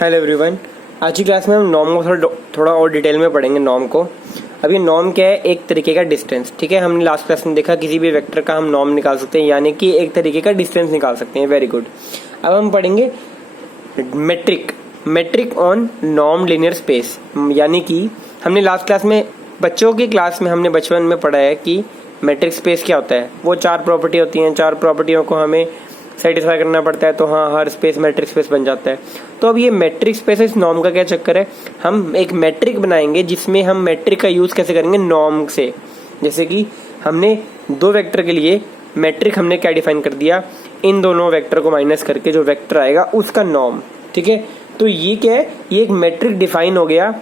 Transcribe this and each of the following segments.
Hello everyone. आज की class में हम नॉर्म को थोड़ा और डिटेल में पढ़ेंगे। नॉर्म को अब ये नॉर्म क्या है? एक तरीके का डिस्टेंस। ठीक है, हमने लास्ट क्लास में देखा किसी भी वेक्टर का हम नॉर्म निकाल सकते हैं, यानी कि एक तरीके का डिस्टेंस निकाल सकते हैं। Very good. अब हम पढ़ेंगे metric on norm linear space, यानी कि हमने लास्ट क्लास में बच्चों की क्लास में हमने बचपन में पढ़ा है कि मैट्रिक स्पेस क्या होता है। वो 4 प्रॉपर्टी होती हैं, 4 प्रॉपर्टियों को हमें सेटिस्फाई करना पड़ता है, तो हाँ, हर स्पेस मैट्रिक स्पेस बन जाता है। तो अब ये मैट्रिक स्पेस इस नॉर्म का क्या चक्कर है? हम एक मैट्रिक बनाएंगे जिसमें हम मैट्रिक का यूज कैसे करेंगे? नॉर्म से। जैसे कि हमने 2 वेक्टर के लिए मैट्रिक हमने क्या डिफाइन कर दिया, इन दोनों वेक्टर को माइनस करके जो वेक्टर आएगा उसका नॉर्म। ठीक है, तो ये क्या है? ये एक मैट्रिक डिफाइन हो गया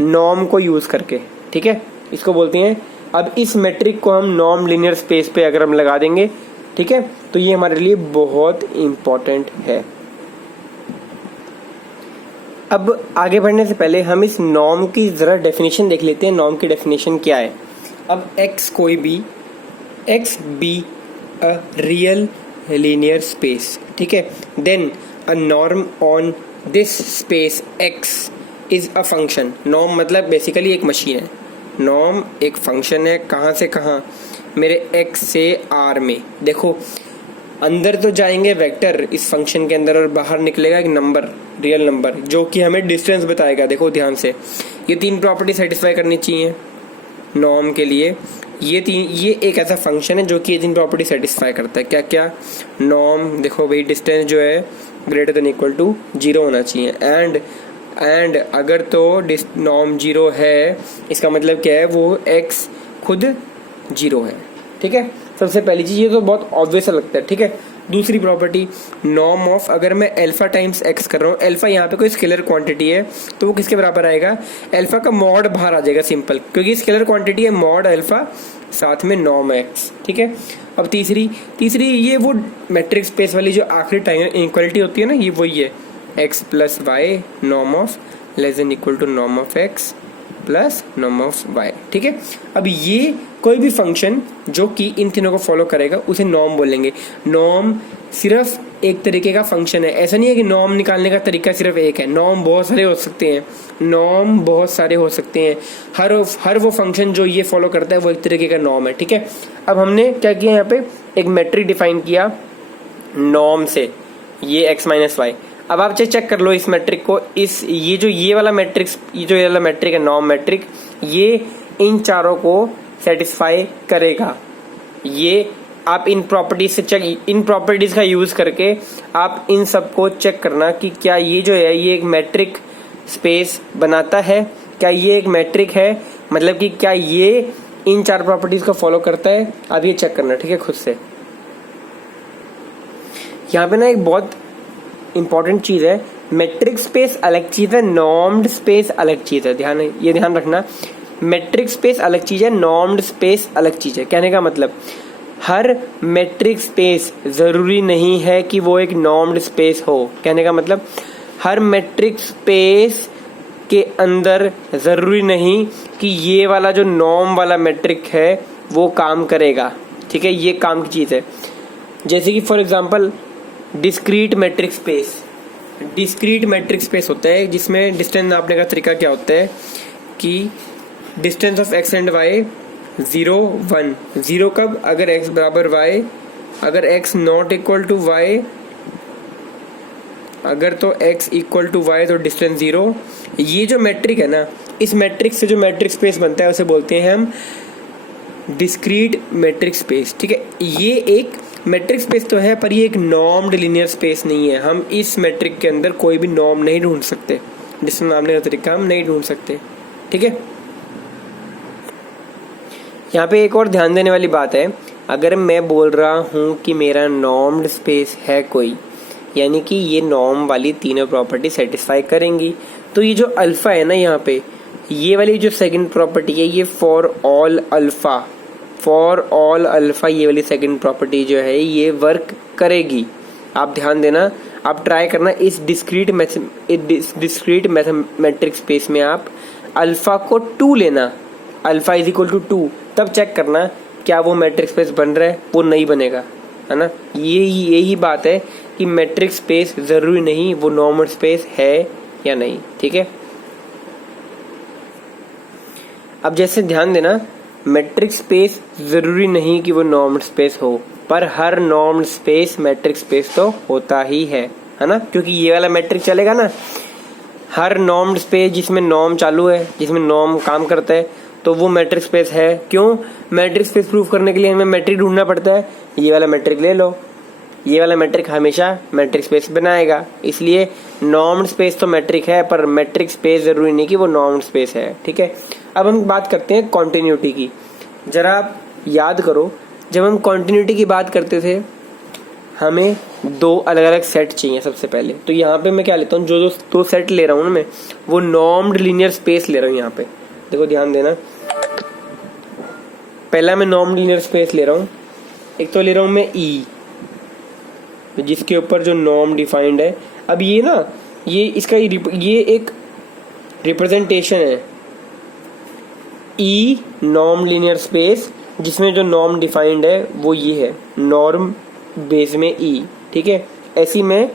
नॉर्म को यूज करके। ठीक है, इसको बोलते हैं। अब इस मैट्रिक को हम नॉर्म लीनियर स्पेस पे अगर हम लगा देंगे, ठीक है, तो ये हमारे लिए बहुत इंपॉर्टेंट है। अब आगे बढ़ने से पहले हम इस नॉर्म की जरा डेफिनेशन देख लेते हैं। नॉर्म की डेफिनेशन क्या है? अब x कोई भी x be a real linear space, ठीक है, then a norm on this space x is a function. Norm मतलब बेसिकली एक मशीन है। नॉर्म एक फंक्शन है, कहाँ से कहाँ? मेरे x से r में। देखो, अंदर तो जाएंगे वेक्टर इस फंक्शन के अंदर और बाहर निकलेगा एक नंबर, रियल नंबर, जो कि हमें डिस्टेंस बताएगा। देखो ध्यान से, ये 3 प्रॉपर्टी सेटिस्फाई करनी चाहिए नॉर्म के लिए। ये एक ऐसा फंक्शन है जो कि ये 3 प्रॉपर्टी सेटिस्फाई करता है। क्या क्या? नॉर्म, देखो भाई, डिस्टेंस जो है ग्रेटर देन इक्वल टू 0 होना चाहिए। एंड अगर तो नॉर्म 0 है, इसका मतलब क्या है? वो x खुद 0 है। ठीक है, सबसे पहली चीज ये तो बहुत ऑब्वियस लगता है। ठीक है, दूसरी प्रॉपर्टी नॉर्म ऑफ, अगर मैं अल्फा टाइम्स एक्स कर रहा हूँ, अल्फा यहाँ पे कोई स्केलर क्वांटिटी है, तो वो किसके बराबर आएगा? अल्फा का मॉड बाहर आ जाएगा, सिंपल, क्योंकि स्केलर क्वांटिटी है मॉड अल्फा साथ में नॉर्म एक्स। ठीक है, अब तीसरी ये वो मैट्रिक स्पेस वाली जो आखिरी टाइम इक्वलिटी होती है ना, ये वही है, x plus y norm of less than equal to norm of x plus norm of y. ठीक है, अब ये कोई भी फंक्शन जो कि इन तीनों को फॉलो करेगा उसे नॉर्म बोलेंगे। नॉर्म सिर्फ एक तरीके का फंक्शन है। ऐसा नहीं है कि नॉर्म निकालने का तरीका सिर्फ एक है। नॉर्म बहुत सारे हो सकते हैं। हर वो फंक्शन जो ये फॉलो करता है वो एक तरीके का नॉर्म है। ठीक है, अब हमने क्या किया? यहाँ पे एक मैट्रिक डिफाइन किया नॉर्म से, ये x माइनस वाई। अब आप चेक कर लो इस मैट्रिक को, ये वाला मैट्रिक है नॉर्म मैट्रिक, ये इन चारों को सेटिस्फाई करेगा। ये आप इन प्रॉपर्टीज का यूज करके आप इन सब को चेक करना कि क्या ये जो है ये एक मैट्रिक स्पेस बनाता है, क्या ये एक मैट्रिक है, मतलब कि क्या ये इन 4 प्रॉपर्टीज को फॉलो करता है। आप ये चेक करना, ठीक है, खुद से। यहाँ पे ना एक बहुत इंपॉर्टेंट चीज है, मैट्रिक स्पेस अलग चीज है, नॉर्म्ड स्पेस अलग चीज है। ध्यान रखना, मैट्रिक स्पेस अलग चीज है, नॉर्म्ड स्पेस अलग चीज है। कहने का मतलब, हर मैट्रिक स्पेस जरूरी नहीं है कि वो एक नॉर्म्ड स्पेस हो। कहने का मतलब, हर मैट्रिक स्पेस के अंदर जरूरी नहीं कि ये वाला जो नॉर्म वाला मैट्रिक है वो काम करेगा। ठीक है, ये काम की चीज है। जैसे कि for example discrete matric space होता है, जिसमें डिस्टेंस नापने का तरीका क्या होता है कि distance of x and y 0 1। 0 कब? अगर x बराबर y, अगर x not equal to y, अगर तो x इक्वल टू y तो डिस्टेंस 0। ये जो मैट्रिक है ना, इस मैट्रिक से जो मैट्रिक स्पेस बनता है उसे बोलते हैं हम डिस्क्रीट मैट्रिक स्पेस। ठीक है, ये एक मैट्रिक स्पेस तो है, पर ये एक नॉर्म्ड लीनियर स्पेस नहीं है। हम इस मैट्रिक के अंदर कोई भी नॉर्म नहीं ढूंढ सकते, डिस्टेंस नापने का तरीका हम नहीं ढूंढ सकते। ठीक है, यहाँ पे एक और ध्यान देने वाली बात है, अगर मैं बोल रहा हूँ कि मेरा नॉर्म्ड स्पेस है कोई, यानी कि ये नॉर्म वाली तीनों प्रॉपर्टी सेटिस्फाई करेंगी, तो ये जो अल्फा है ना, यहाँ पे ये वाली जो सेकंड प्रॉपर्टी है, ये फॉर ऑल अल्फा ये वाली सेकंड प्रॉपर्टी जो है ये वर्क करेगी। आप ध्यान देना, आप ट्राई करना इस डिस्क्रीट मैट्रिक स्पेस में आप अल्फा को 2 लेना, अल्फा इज इक्वल टू 2, तब चेक करना क्या वो मैट्रिक स्पेस बन रहा है। वो नहीं बनेगा, है ना। यही बात है कि मैट्रिक स्पेस जरूरी नहीं वो नॉर्मल स्पेस है या नहीं, ठीक है। अब जैसे ध्यान देना, मैट्रिक्स स्पेस जरूरी नहीं कि वो नॉर्म्ड स्पेस हो, पर हर नॉर्म्ड स्पेस मैट्रिक स्पेस तो होता ही है ना, क्योंकि ये वाला मैट्रिक चलेगा ना। हर नॉर्म्ड स्पेस जिसमें नॉर्म चालू है, जिसमें नॉर्म काम करता है, तो वो मैट्रिक स्पेस है। क्यों? मैट्रिक स्पेस प्रूव करने के लिए हमें मैट्रिक ढूंढना पड़ता है। ये वाला मैट्रिक ले लो, ये वाला मैट्रिक हमेशा मैट्रिक स्पेस बनाएगा, इसलिए नॉर्म्ड स्पेस तो मैट्रिक है, पर मैट्रिक स्पेस जरूरी नहीं कि वो नॉर्म्ड स्पेस है, ठीक है। अब हम बात करते हैं कॉन्टिन्यूटी की। जरा आप याद करो, जब हम कॉन्टिन्यूटी की बात करते थे हमें दो अलग अलग सेट चाहिए सबसे पहले। तो यहाँ पे मैं क्या लेता हूँ, जो जो दो सेट ले रहा हूँ ना मैं, वो नॉर्म्ड लीनियर स्पेस ले रहा हूँ। यहाँ पे देखो, ध्यान देना, पहला मैं नॉर्म्ड लीनियर स्पेस ले रहा हूँ। एक तो ले रहा हूँ मैं ई, जिसके ऊपर जो नॉर्म डिफाइंड है। अब ये ना, ये इसका ये एक रिप्रेजेंटेशन है, ई नॉर्म लीनियर स्पेस, जिसमें जो नॉर्म डिफाइंड है वो ये है, नॉर्म बेस में ई, ठीक है। ऐसी मैं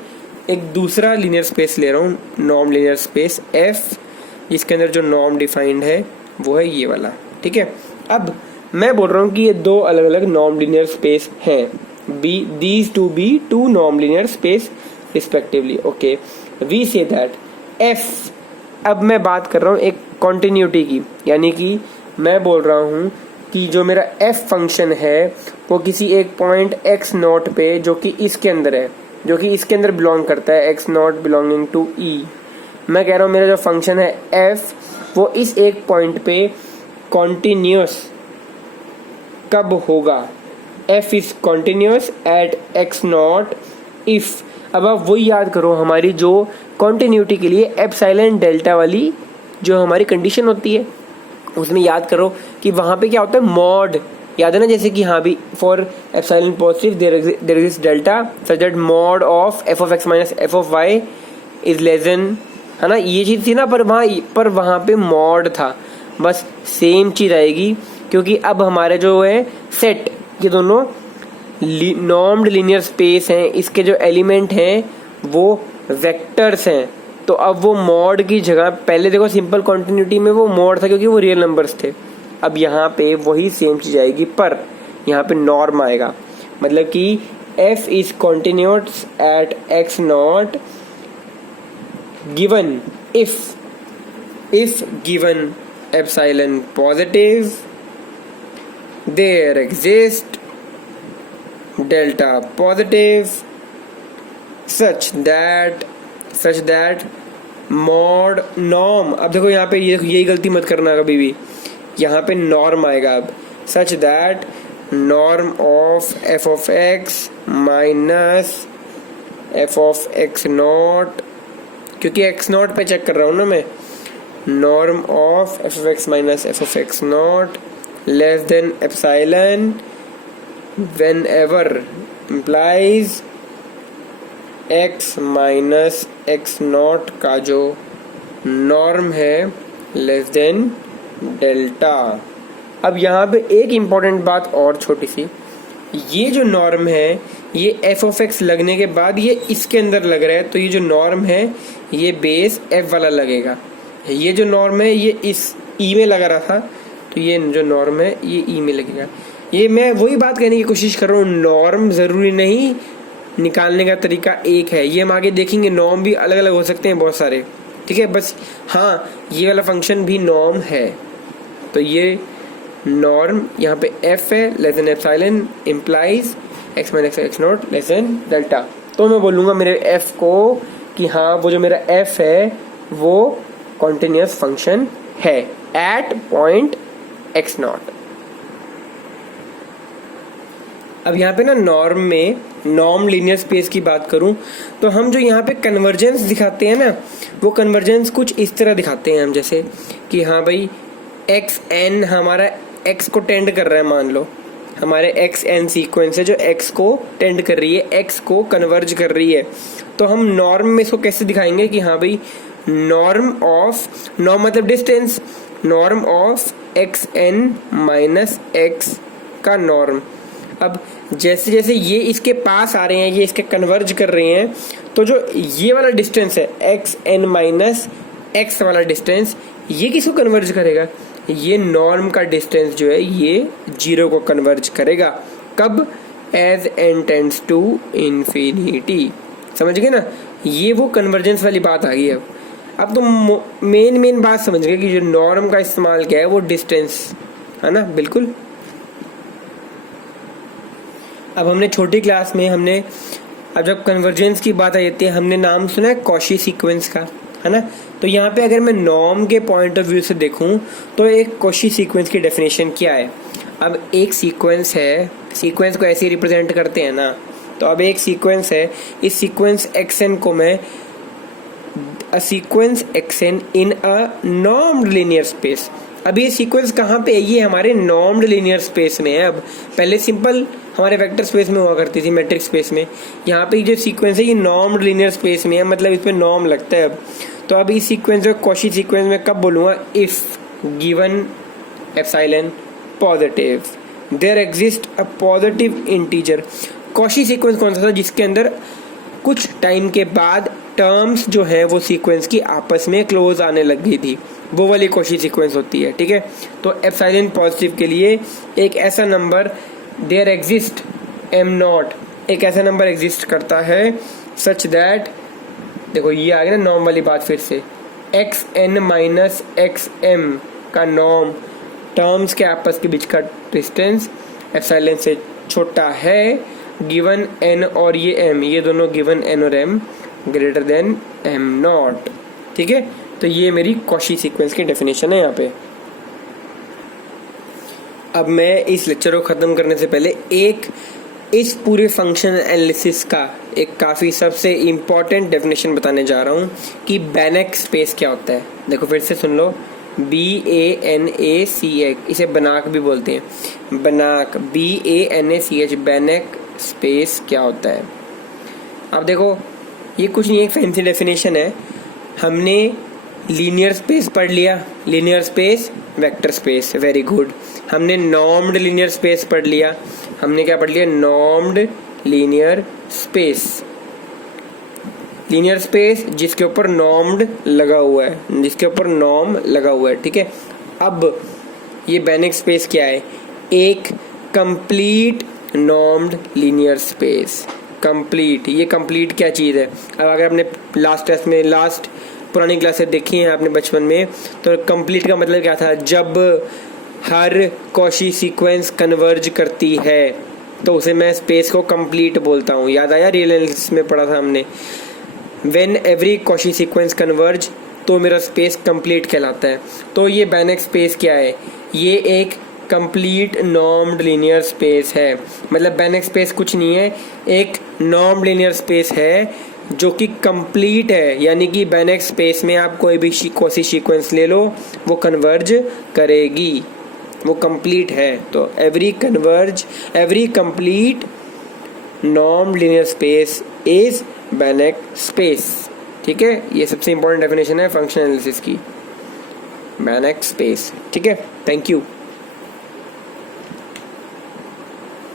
एक दूसरा लीनियर स्पेस ले रहा हूँ, नॉर्म लीनियर स्पेस एफ, जिसके अंदर जो नॉर्म डिफाइंड है वो है ये वाला, ठीक है। अब मैं बोल रहा हूँ कि ये दो अलग अलग नॉर्म लीनियर स्पेस हैं, these two be two norm linear space respectively, okay, we say that f। अब मैं बात कर रहा हूँ एक कॉन्टिन्यूटी की, यानी कि मैं बोल रहा हूँ कि जो मेरा f फंक्शन है वो किसी एक पॉइंट x नॉट पे, जो कि इसके अंदर है, जो कि इसके अंदर बिलोंग करता है, x not belonging to e। मैं कह रहा हूँ मेरा जो फंक्शन है f, वो इस एक पॉइंट पे कॉन्टिन्यूस कब होगा, f is continuous at x not if. अब आप वही याद करो, हमारी जो कॉन्टिन्यूटी के लिए एप्सिलॉन डेल्टा वाली जो हमारी कंडीशन होती है, उसमें याद करो कि वहां पे क्या होता है, मॉड, याद है ना। जैसे कि हाँ भी, for epsilon positive there exist delta such that mod of f of x minus f of y is less than, है ना, ये चीज थी ना। पर वहां पे मॉड था, बस सेम चीज आएगी, क्योंकि अब हमारे जो है सेट, ये दोनों नॉर्म्ड लीनियर स्पेस हैं, इसके जो एलिमेंट हैं वो वेक्टर्स हैं। तो अब वो मॉड की जगह, पहले देखो सिंपल कॉन्टिन्यूटी में वो मॉड था क्योंकि वो रियल नंबर्स थे, अब यहाँ पे वही सेम चीज आएगी, पर यहाँ पे नॉर्म आएगा। मतलब कि f is continuous at x not given if given epsilon positive there exist delta positive such that mod norm। अब देखो यहाँ पे यही गलती मत करना कभी भी, यहाँ पे नॉर्म आएगा अब, such that norm of f of x minus f of x not, क्योंकि x नॉट पे चेक कर रहा हूँ ना मैं, norm of f of x minus f of x not less than epsilon whenever implies x minus x not का जो norm है लेस देन डेल्टा। अब यहाँ पे एक इम्पॉर्टेंट बात और छोटी सी, ये जो नॉर्म है ये f ऑफ x लगने के बाद ये इसके अंदर लग रहा है, तो ये जो नॉर्म है ये बेस f वाला लगेगा। ये जो नॉर्म है ये इस e में लगा रहा था, तो ये जो नॉर्म है ये e में लगेगा। ये मैं वही बात कहने की कोशिश कर रहा हूँ, नॉर्म जरूरी नहीं, निकालने का तरीका एक है। ये हम आगे देखेंगे, नॉर्म भी अलग अलग हो सकते हैं बहुत सारे, ठीक है। बस हाँ, ये वाला फंक्शन भी नॉर्म है, तो ये नॉर्म यहाँ पे f है less than epsilon implies x minus x not less than delta. तो मैं बोलूँगा मेरे f को कि हाँ, वो जो मेरा f है वो कॉन्टिन्यूस फंक्शन है एट पॉइंट x नॉट। अब यहाँ पे ना नॉर्म में नॉर्म लीनियर स्पेस की बात करूँ तो हम जो यहाँ पे कन्वर्जेंस दिखाते हैं ना, वो कन्वर्जेंस कुछ इस तरह दिखाते हैं हम, जैसे कि हाँ भाई एक्स एन हमारा एक्स को टेंड कर रहा है, मान लो हमारे एक्स एन सीक्वेंस है जो एक्स को टेंड कर रही है, एक्स को कन्वर्ज कर रही है। तो हम नॉर्म में इसको कैसे दिखाएंगे कि हाँ भाई नॉर्म ऑफ, नॉर्म मतलब distance, norm of x n minus x का नॉर्म। अब जैसे जैसे ये इसके पास आ रहे हैं, ये इसके कन्वर्ज कर रहे हैं, तो जो ये वाला डिस्टेंस है एक्स एन माइनस एक्स वाला डिस्टेंस, ये किसको कन्वर्ज करेगा? ये नॉर्म का डिस्टेंस जो है ये 0 को कन्वर्ज करेगा। कब? As n tends to infinity. समझ गए ना? ये वो कन्वर्जेंस वाली बात आ गई। अब तो मेन बात समझ गए कि जो नॉर्म का इस्तेमाल क्या है, वो डिस्टेंस है ना। बिल्कुल। अब हमने छोटी क्लास में अब जब कन्वर्जेंस की बात आ जाती है, हमने नाम सुना है कॉशी सीक्वेंस का, है ना। तो यहाँ पे अगर मैं नॉर्म के पॉइंट ऑफ व्यू से देखूं तो एक कॉशी सीक्वेंस की डेफिनेशन क्या है? अब एक सीक्वेंस है, सीक्वेंस को ऐसे रिप्रेजेंट करते हैं ना। तो अब एक सीक्वेंस है, इस सीक्वेंस xn को मैं a sequence xn in a normed linear space. अब ये सीक्वेंस कहाँ पे है? ये हमारे नॉर्म्ड लीनियर स्पेस में है। अब पहले सिंपल हमारे वेक्टर स्पेस में हुआ करती थी, मैट्रिक स्पेस में। यहाँ पे जो सीक्वेंस है ये नॉर्म्ड लीनियर स्पेस में है, मतलब इसमें नॉर्म लगता है। अब तो अब इस सीक्वेंस को कॉशी सीक्वेंस में कब बोलूँगा? If given epsilon positive there exist a positive integer. Cauchy sequence कौन सा था? जिसके अंदर कुछ टाइम के बाद टर्म्स जो है वो सीक्वेंस की आपस में क्लोज आने लग गई थी, वो वाली कॉशी सीक्वेंस होती है। ठीक है, तो एप्सिलॉन पॉजिटिव के लिए एक ऐसा number there exist m not, एक ऐसा नंबर एग्जिस्ट करता है सच दैट, देखो ये आ गया ना नॉर्म वाली बात फिर से, x n minus x m का नॉर्म, टर्म्स के आपस के बीच का डिस्टेंस एप्सिलॉन से छोटा है, गिवन एन और ये एम, ये दोनों गिवन एन और m greater than m not. ठीक है, तो ये मेरी कॉशी सीक्वेंस की डेफिनेशन है यहाँ पे। अब मैं इस लेक्चर को ख़त्म करने से पहले एक इस पूरे फंक्शन एनालिसिस का एक काफ़ी सबसे इम्पॉर्टेंट डेफिनेशन बताने जा रहा हूँ कि बैनेक स्पेस क्या होता है। देखो फिर से सुन लो, BANAC, इसे बनाक भी बोलते हैं, बनाक, BANACH, बैनेक स्पेस क्या होता है। अब देखो ये कुछ नहीं, एक फैंसी डेफिनेशन है। हमने लीनियर स्पेस पढ़ लिया, linear space vector space, very good. हमने नॉर्म्ड लीनियर स्पेस पढ़ लिया, हमने क्या पढ़ लिया? नॉर्म्ड लीनियर स्पेस, लीनियर स्पेस जिसके ऊपर नॉर्म्ड लगा हुआ है, जिसके ऊपर नॉर्म लगा हुआ है। ठीक है, अब ये बैनेक स्पेस क्या है? एक complete normed linear space. Complete, ये कंप्लीट क्या चीज़ है? अब अगर आपने लास्ट टेस्ट में, लास्ट पुरानी क्लासेस देखी हैं आपने बचपन में, तो कंप्लीट का मतलब क्या था? जब हर कॉशी सीक्वेंस कन्वर्ज करती है तो उसे मैं स्पेस को कंप्लीट बोलता हूँ। याद आया? रियल एनालिसिस में पढ़ा था हमने, when every Cauchy sequence converge, तो मेरा स्पेस कंप्लीट कहलाता है। तो ये बैनेक स्पेस क्या है? ये एक कंप्लीट नॉर्म्ड लीनियर स्पेस है। मतलब बैनेक स्पेस कुछ नहीं है, एक नॉर्म्ड लीनियर स्पेस है जो कि कंप्लीट है, यानी कि बैनेक स्पेस में आप कोई भी कॉशी सीक्वेंस ले लो वो कन्वर्ज करेगी, वो कंप्लीट है। तो every complete normed linear space is Banach space. ठीक है, ये सबसे इंपॉर्टेंट डेफिनेशन है फंक्शन एनालिसिस की, बैनेक स्पेस। ठीक है, थैंक यू।